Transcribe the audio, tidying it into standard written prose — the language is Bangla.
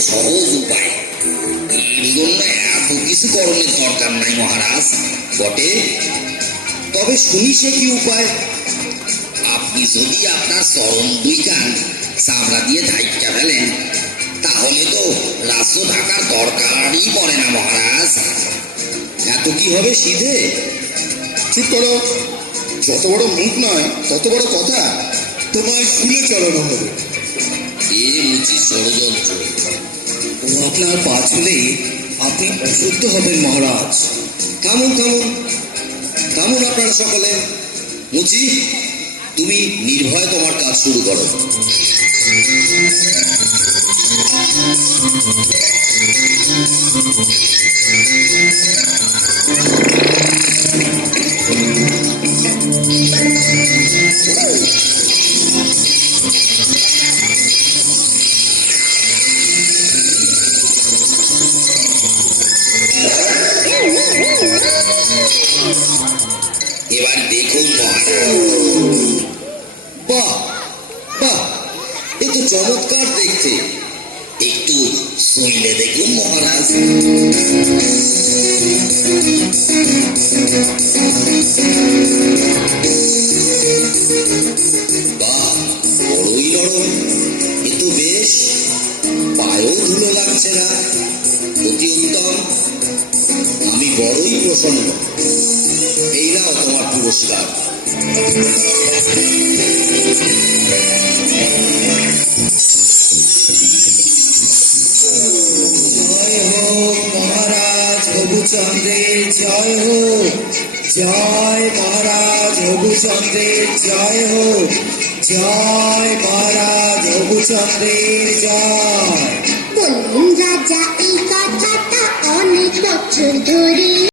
সহজ উপায়। এর জন্য এত কিছু করণের দরকার নাই মহারাজ। বটে, তবে শুনি সে কি উপায়? আপনি যদি আপনার চরম দুই কান চামড়া দিয়ে ঢাইকা ফেলেন, তাহলে তো রাজ্য ঢাকার দরকারই পড়ে না মহারাজ। এত কি হবে সিধে? ঠিক করো, যত বড় মুখ নয় তত বড় কথা। তোমায় স্কুলে চালানো হবে। এ মুচি ষড়যন্ত্র। ও আপনার পা ছুলে আপনি অশুদ্ধ হবেন মহারাজ। থামুন থামুন থামুন আপনারা সকলে। মুচি, তুমি নির্ভয় তোমার কাজ শুরু করো। এবার দেখুন মহারাজ। বাহ বাহ, এ তো চমৎকার দেখতে। একটু শুইলে দেখুন মহারাজ। বাহ, বড়ই নরম। এ তো বেশ, পায়েও ধুলো লাগছে না। অতি উত্তম, আমি বড়ই প্রসন্ন। এই নাও তোমার পুরস্কার। জয় হোক মহারাজ রঘুচন্দ্রের জয় হোক। জয় মহারাজ রঘুচন্দ্রের জয় হোক। জয় মহারাজ রঘুচন্দ্রের জয়। বলুন রাজা এই কথাটা অনেক বছর ধরে।